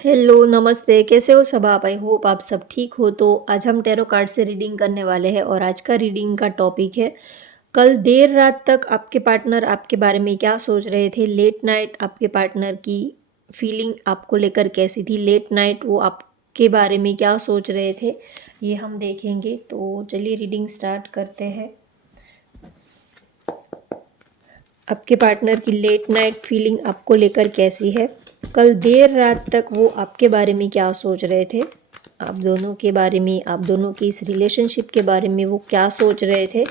Hello, नमस्ते, कैसे हो सब आप? आई होप आप सब ठीक हो। तो आज हम टैरो कार्ड से रीडिंग करने वाले हैं और आज का रीडिंग का टॉपिक है, कल देर रात तक आपके पार्टनर आपके बारे में क्या सोच रहे थे। लेट नाइट आपके पार्टनर की फीलिंग आपको लेकर कैसी थी, लेट नाइट वो आपके बारे में क्या सोच रहे थे, ये हम देखेंगे। तो चलिए रीडिंग स्टार्ट करते हैं। आपके पार्टनर की लेट नाइट फीलिंग आपको लेकर कैसी है, कल देर रात तक वो आपके बारे में क्या सोच रहे थे, आप दोनों के बारे में, आप दोनों की इस रिलेशनशिप के बारे में वो क्या सोच रहे थे,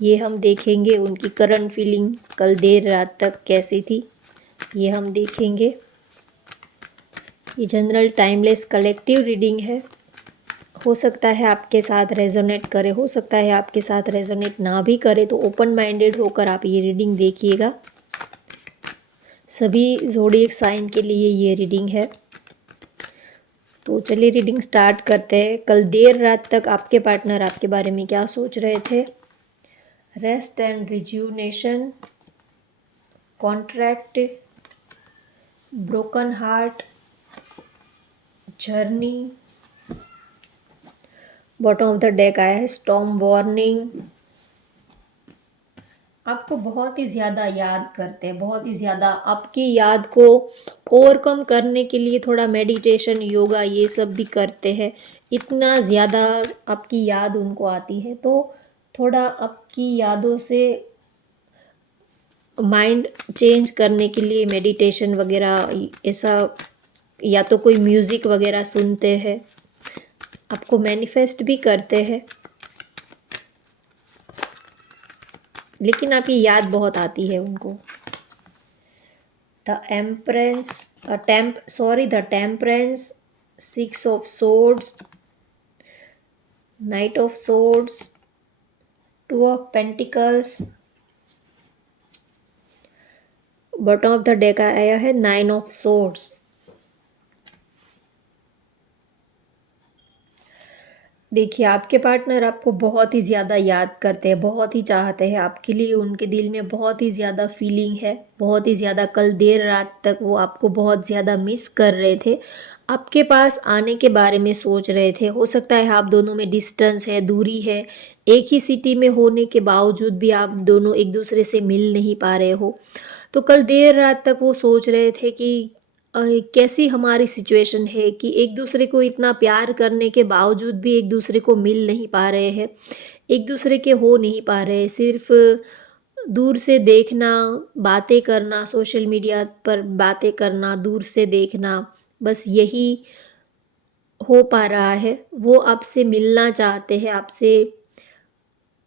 ये हम देखेंगे। उनकी करंट फीलिंग कल देर रात तक कैसी थी, ये हम देखेंगे। ये जनरल टाइमलेस कलेक्टिव रीडिंग है। हो सकता है आपके साथ रेजोनेट करे, हो सकता है आपके साथ रेजोनेट ना भी करे, तो ओपन माइंडेड होकर आप ये रीडिंग देखिएगा। सभी ज़ोडिएक साइन के लिए ये रीडिंग है। तो चलिए रीडिंग स्टार्ट करते हैं। कल देर रात तक आपके पार्टनर आपके बारे में क्या सोच रहे थे। Rest and rejuvenation, contract, broken heart, journey, bottom of the deck आया है स्टॉर्म वार्निंग। आपको बहुत ही ज़्यादा याद करते हैं, बहुत ही ज़्यादा आपकी याद को ओवरकम करने के लिए थोड़ा मेडिटेशन, योगा ये सब भी करते हैं। इतना ज़्यादा आपकी याद उनको आती है, तो थोड़ा आपकी यादों से माइंड चेंज करने के लिए मेडिटेशन वगैरह ऐसा, या तो कोई म्यूज़िक वगैरह सुनते हैं, आपको मैनिफेस्ट भी करते हैं, लेकिन आपकी याद बहुत आती है उनको। The empress, the temperance, six of swords, knight of swords, two of pentacles, bottom of the deck आया है नाइन ऑफ सोर्ड्स। देखिए, आपके पार्टनर आपको बहुत ही ज़्यादा याद करते हैं, बहुत ही चाहते हैं आपके लिए, उनके दिल में बहुत ही ज़्यादा फीलिंग है, बहुत ही ज़्यादा। कल देर रात तक वो आपको बहुत ज़्यादा मिस कर रहे थे, आपके पास आने के बारे में सोच रहे थे। हो सकता है आप दोनों में डिस्टेंस है, दूरी है, एक ही सिटी में होने के बावजूद भी आप दोनों एक दूसरे से मिल नहीं पा रहे हो। तो कल देर रात तक वो सोच रहे थे कि कैसी हमारी सिचुएशन है कि एक दूसरे को इतना प्यार करने के बावजूद भी एक दूसरे को मिल नहीं पा रहे हैं, एक दूसरे के हो नहीं पा रहे, सिर्फ दूर से देखना, बातें करना, सोशल मीडिया पर बातें करना, दूर से देखना, बस यही हो पा रहा है। वो आपसे मिलना चाहते हैं, आपसे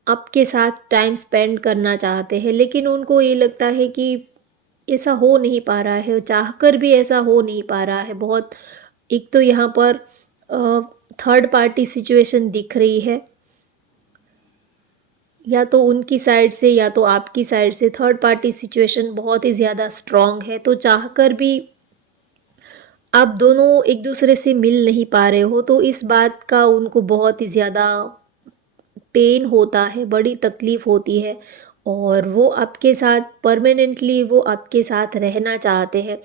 आपके साथ टाइम स्पेंड करना चाहते हैं, लेकिन उनको ये लगता है कि ऐसा हो नहीं पा रहा है, चाहकर भी ऐसा हो नहीं पा रहा है। बहुत, एक तो यहाँ पर थर्ड पार्टी सिचुएशन दिख रही है, या तो उनकी साइड से या तो आपकी साइड से थर्ड पार्टी सिचुएशन बहुत ही ज़्यादा स्ट्रॉन्ग है। तो चाहकर भी आप दोनों एक दूसरे से मिल नहीं पा रहे हो, तो इस बात का उनको बहुत ही ज़्यादा पेन होता है, बड़ी तकलीफ़ होती है, और वो आपके साथ परमानेंटली वो आपके साथ रहना चाहते हैं।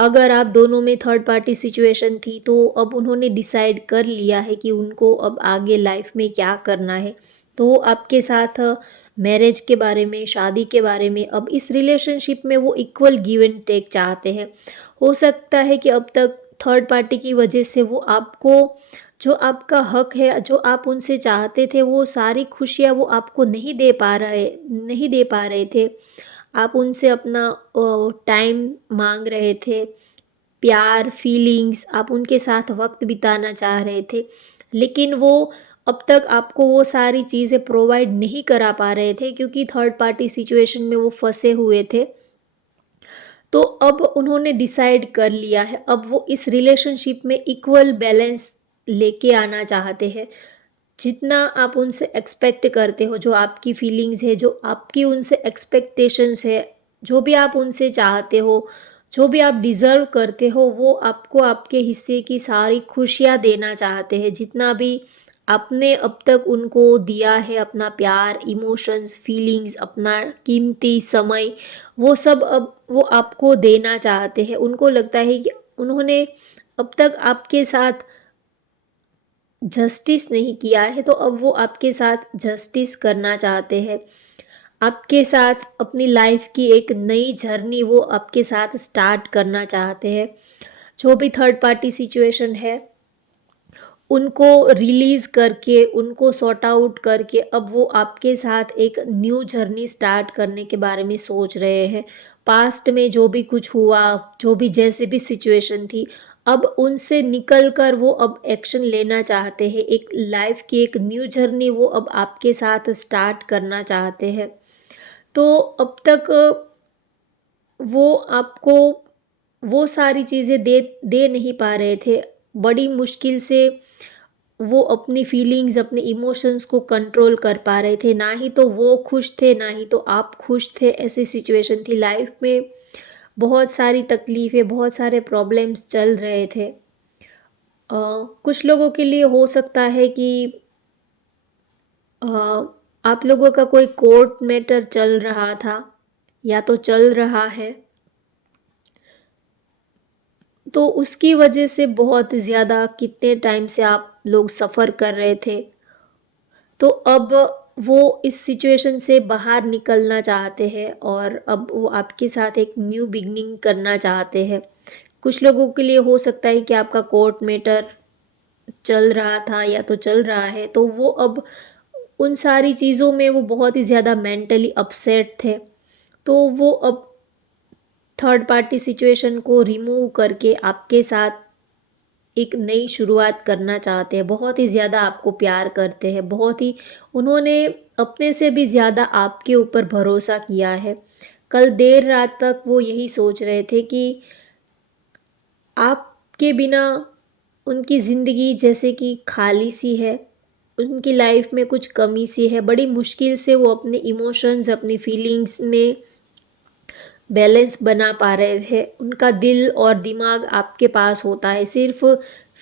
अगर आप दोनों में थर्ड पार्टी सिचुएशन थी, तो अब उन्होंने डिसाइड कर लिया है कि उनको अब आगे लाइफ में क्या करना है। तो वो आपके साथ मैरिज के बारे में, शादी के बारे में, अब इस रिलेशनशिप में वो इक्वल गिव एंड टेक चाहते हैं। हो सकता है कि अब तक थर्ड पार्टी की वजह से वो आपको, जो आपका हक है, जो आप उनसे चाहते थे, वो सारी खुशियाँ वो आपको नहीं दे पा रहे थे। आप उनसे अपना टाइम मांग रहे थे, प्यार, फीलिंग्स, आप उनके साथ वक्त बिताना चाह रहे थे, लेकिन वो अब तक आपको वो सारी चीज़ें प्रोवाइड नहीं करा पा रहे थे, क्योंकि थर्ड पार्टी सिचुएशन में वो फंसे हुए थे। तो अब उन्होंने डिसाइड कर लिया है, अब वो इस रिलेशनशिप में इक्वल बैलेंस लेके आना चाहते हैं। जितना आप उनसे एक्सपेक्ट करते हो, जो आपकी फीलिंग्स है, जो आपकी उनसे एक्सपेक्टेशंस है, जो भी आप उनसे चाहते हो, जो भी आप डिज़र्व करते हो, वो आपको आपके हिस्से की सारी खुशियाँ देना चाहते हैं। जितना भी आपने अब तक उनको दिया है, अपना प्यार, इमोशंस, फीलिंग्स, अपना कीमती समय, वो सब अब वो आपको देना चाहते हैं। उनको लगता है कि उन्होंने अब तक आपके साथ जस्टिस नहीं किया है, तो अब वो आपके साथ जस्टिस करना चाहते हैं। आपके साथ अपनी लाइफ की एक नई जर्नी वो आपके साथ स्टार्ट करना चाहते हैं। जो भी थर्ड पार्टी सिचुएशन है, उनको रिलीज़ करके, उनको सॉर्ट आउट करके अब वो आपके साथ एक न्यू जर्नी स्टार्ट करने के बारे में सोच रहे हैं। पास्ट में जो भी कुछ हुआ, जो भी जैसे भी सिचुएशन थी, अब उनसे निकल कर वो अब एक्शन लेना चाहते हैं। एक लाइफ की एक न्यू जर्नी वो अब आपके साथ स्टार्ट करना चाहते हैं। तो अब तक वो आपको वो सारी चीज़ें दे दे नहीं पा रहे थे। बड़ी मुश्किल से वो अपनी फीलिंग्स, अपने इमोशंस को कंट्रोल कर पा रहे थे। ना ही तो वो खुश थे, ना ही तो आप खुश थे। ऐसी सिचुएशन थी लाइफ में। बहुत सारी तकलीफ़ें, बहुत सारे प्रॉब्लम्स चल रहे थे। कुछ लोगों के लिए हो सकता है कि अ, आप लोगों का कोई कोर्ट मैटर चल रहा था या तो चल रहा है, तो उसकी वजह से बहुत ज़्यादा कितने टाइम से आप लोग सफ़र कर रहे थे। तो अब वो इस सिचुएशन से बाहर निकलना चाहते हैं और अब वो आपके साथ एक न्यू बिगिनिंग करना चाहते हैं। कुछ लोगों के लिए हो सकता है कि आपका कोर्ट मैटर चल रहा था या तो चल रहा है, तो वो अब उन सारी चीज़ों में वो बहुत ही ज़्यादा मेंटली अपसेट थे। तो वो अब थर्ड पार्टी सिचुएशन को रिमूव करके आपके साथ एक नई शुरुआत करना चाहते हैं। बहुत ही ज़्यादा आपको प्यार करते हैं, बहुत ही उन्होंने अपने से भी ज़्यादा आपके ऊपर भरोसा किया है। कल देर रात तक वो यही सोच रहे थे कि आपके बिना उनकी ज़िंदगी जैसे कि खाली सी है, उनकी लाइफ में कुछ कमी सी है। बड़ी मुश्किल से वो अपने इमोशंस, अपनी फीलिंग्स में बैलेंस बना पा रहे थे। उनका दिल और दिमाग आपके पास होता है, सिर्फ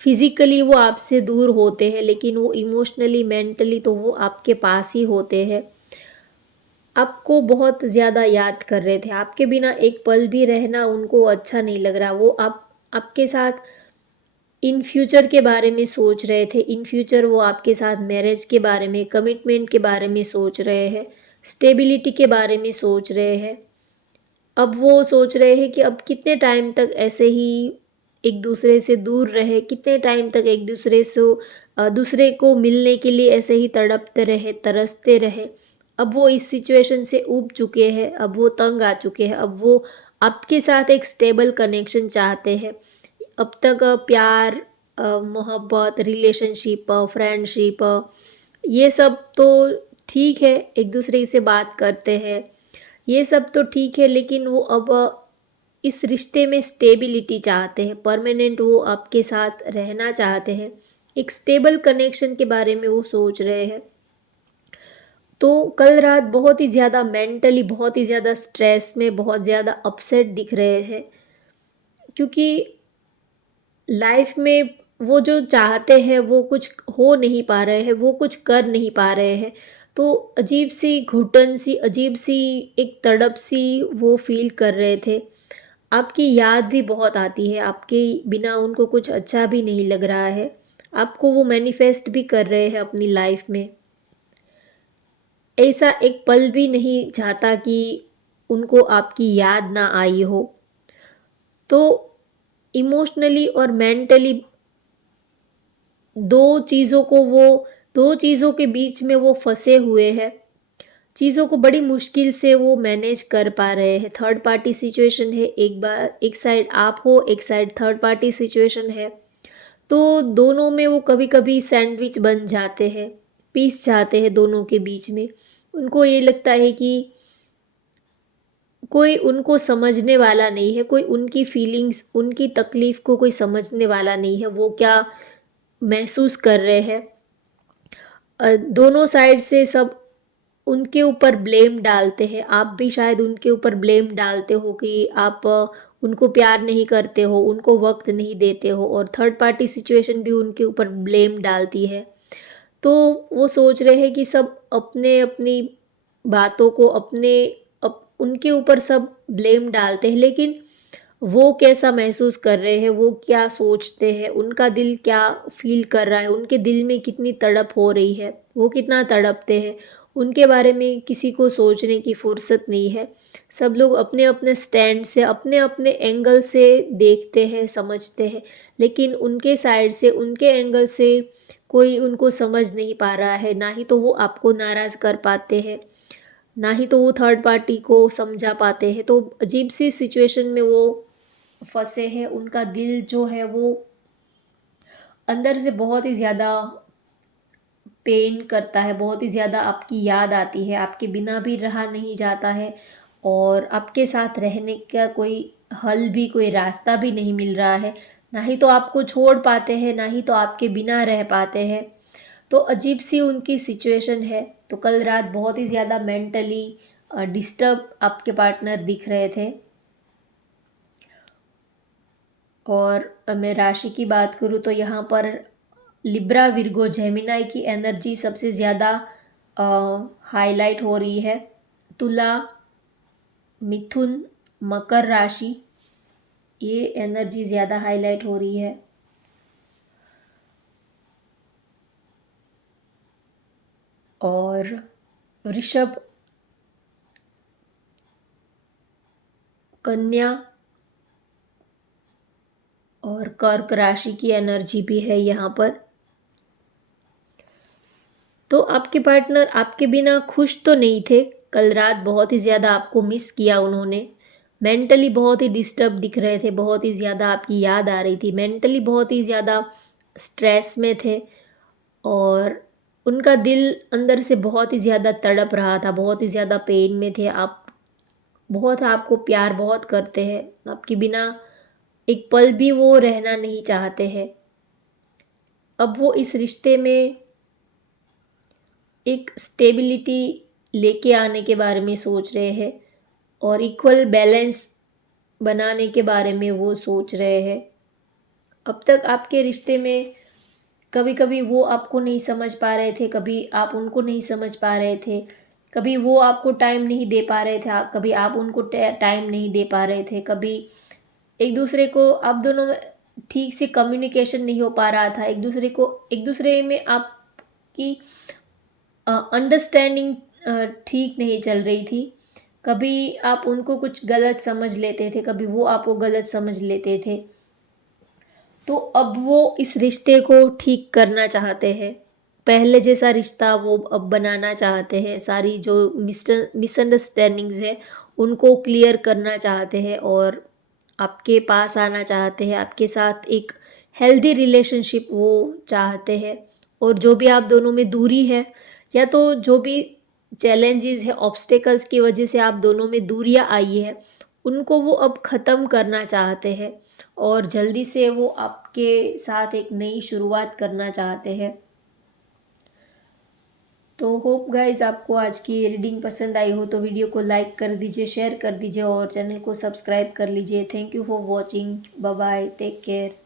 फिज़िकली वो आपसे दूर होते हैं, लेकिन वो इमोशनली, मेंटली तो वो आपके पास ही होते हैं। आपको बहुत ज़्यादा याद कर रहे थे, आपके बिना एक पल भी रहना उनको अच्छा नहीं लग रहा। वो आपके साथ इन फ्यूचर के बारे में सोच रहे थे। इन फ्यूचर वो आपके साथ मैरिज के बारे में, कमिटमेंट के बारे में सोच रहे हैं, स्टेबिलिटी के बारे में सोच रहे हैं। अब वो सोच रहे हैं कि अब कितने टाइम तक ऐसे ही एक दूसरे से दूर रहे, कितने टाइम तक एक दूसरे से दूसरे को मिलने के लिए ऐसे ही तड़पते रहे, तरसते रहे। अब वो इस सिचुएशन से ऊब चुके हैं, अब वो तंग आ चुके हैं, अब वो आपके साथ एक स्टेबल कनेक्शन चाहते हैं। अब तक प्यार, मोहब्बत, रिलेशनशिप, फ्रेंडशिप, ये सब तो ठीक है, एक दूसरे से बात करते हैं, ये सब तो ठीक है, लेकिन वो अब इस रिश्ते में स्टेबिलिटी चाहते हैं, परमानेंट वो आपके साथ रहना चाहते हैं। एक स्टेबल कनेक्शन के बारे में वो सोच रहे हैं। तो कल रात बहुत ही ज़्यादा मेंटली, बहुत ही ज़्यादा स्ट्रेस में, बहुत ज़्यादा अपसेट दिख रहे हैं, क्योंकि लाइफ में वो जो चाहते हैं वो कुछ हो नहीं पा रहे हैं, वो कुछ कर नहीं पा रहे हैं। तो अजीब सी घुटन सी, अजीब सी एक तड़प सी वो फील कर रहे थे। आपकी याद भी बहुत आती है, आपके बिना उनको कुछ अच्छा भी नहीं लग रहा है। आपको वो मैनिफेस्ट भी कर रहे हैं अपनी लाइफ में। ऐसा एक पल भी नहीं चाहता कि उनको आपकी याद ना आई हो। तो इमोशनली और मेंटली दो चीज़ों को वो दो चीज़ों के बीच में वो फँसे हुए हैं। चीज़ों को बड़ी मुश्किल से वो मैनेज कर पा रहे हैं। थर्ड पार्टी सिचुएशन है, एक साइड आप हो, एक साइड थर्ड पार्टी सिचुएशन है। तो दोनों में वो कभी-कभी सैंडविच बन जाते हैं, पिस जाते हैं दोनों के बीच में। उनको ये लगता है कि कोई उनको समझने वाला नहीं है, कोई उनकी फीलिंग्स, उनकी तकलीफ़ को कोई समझने वाला नहीं है, वो क्या महसूस कर रहे हैं। दोनों साइड से सब उनके ऊपर ब्लेम डालते हैं। आप भी शायद उनके ऊपर ब्लेम डालते हो कि आप उनको प्यार नहीं करते हो, उनको वक़्त नहीं देते हो, और थर्ड पार्टी सिचुएशन भी उनके ऊपर ब्लेम डालती है। तो वो सोच रहे हैं कि सब अपने-अपनी बातों को उनके ऊपर सब ब्लेम डालते हैं, लेकिन वो कैसा महसूस कर रहे हैं, वो क्या सोचते हैं, उनका दिल क्या फील कर रहा है, उनके दिल में कितनी तड़प हो रही है, वो कितना तड़पते हैं, उनके बारे में किसी को सोचने की फुर्सत नहीं है। सब लोग अपने अपने स्टैंड से, अपने अपने एंगल से देखते हैं, समझते हैं, लेकिन उनके साइड से, उनके एंगल से कोई उनको समझ नहीं पा रहा है। ना ही तो वो आपको नाराज़ कर पाते हैं, ना ही तो वो थर्ड पार्टी को समझा पाते हैं। तो अजीब सी सिचुएशन में वो फंसे हैं। उनका दिल जो है वो अंदर से बहुत ही ज़्यादा पेन करता है, बहुत ही ज़्यादा आपकी याद आती है, आपके बिना भी रहा नहीं जाता है और आपके साथ रहने का कोई हल भी, कोई रास्ता भी नहीं मिल रहा है। ना ही तो आपको छोड़ पाते हैं, ना ही तो आपके बिना रह पाते हैं। तो अजीब सी उनकी सिचुएशन है। तो कल रात बहुत ही ज़्यादा मेंटली डिस्टर्ब आपके पार्टनर दिख रहे थे। और मैं राशि की बात करूँ तो यहाँ पर लिब्रा, विर्गो, जेमिनाई की एनर्जी सबसे ज़्यादा हाईलाइट हो रही है। तुला, मिथुन, मकर राशि, ये एनर्जी ज़्यादा हाईलाइट हो रही है। और वृषभ, कन्या और कर्क राशि की एनर्जी भी है यहाँ पर। तो आपके पार्टनर आपके बिना खुश तो नहीं थे। कल रात बहुत ही ज़्यादा आपको मिस किया उन्होंने। मेंटली बहुत ही डिस्टर्ब दिख रहे थे, बहुत ही ज़्यादा आपकी याद आ रही थी, मेंटली बहुत ही ज़्यादा स्ट्रेस में थे और उनका दिल अंदर से बहुत ही ज़्यादा तड़प रहा था, बहुत ही ज़्यादा पेन में थे। आप बहुत आपको प्यार बहुत करते हैं, आपके बिना एक पल भी वो रहना नहीं चाहते हैं। अब वो इस रिश्ते में एक स्टेबिलिटी लेके आने के बारे में सोच रहे हैं और इक्वल बैलेंस बनाने के बारे में वो सोच रहे हैं। अब तक आपके रिश्ते में कभी कभी वो आपको नहीं समझ पा रहे थे, कभी आप उनको नहीं समझ पा रहे थे, कभी वो आपको टाइम नहीं दे पा रहे थे, कभी आप उनको टाइम नहीं दे पा रहे थे, कभी एक दूसरे को आप दोनों में ठीक से कम्युनिकेशन नहीं हो पा रहा था, एक दूसरे में आपकी अंडरस्टैंडिंग ठीक नहीं चल रही थी। कभी आप उनको कुछ गलत समझ लेते थे, कभी वो आपको गलत समझ लेते थे। तो अब वो इस रिश्ते को ठीक करना चाहते हैं। पहले जैसा रिश्ता वो अब बनाना चाहते हैं। सारी जो मिसअंडरस्टैंडिंग्स है उनको क्लियर करना चाहते हैं और आपके पास आना चाहते हैं। आपके साथ एक हेल्दी रिलेशनशिप वो चाहते हैं। और जो भी आप दोनों में दूरी है या तो जो भी चैलेंजेस है, ऑब्स्टेकल्स की वजह से आप दोनों में दूरियां आई है, उनको वो अब ख़त्म करना चाहते हैं और जल्दी से वो आपके साथ एक नई शुरुआत करना चाहते हैं। तो होप गाइस आपको आज की ये रीडिंग पसंद आई हो तो वीडियो को लाइक कर दीजिए, शेयर कर दीजिए और चैनल को सब्सक्राइब कर लीजिए। Thank you for watching. Bye bye, take care.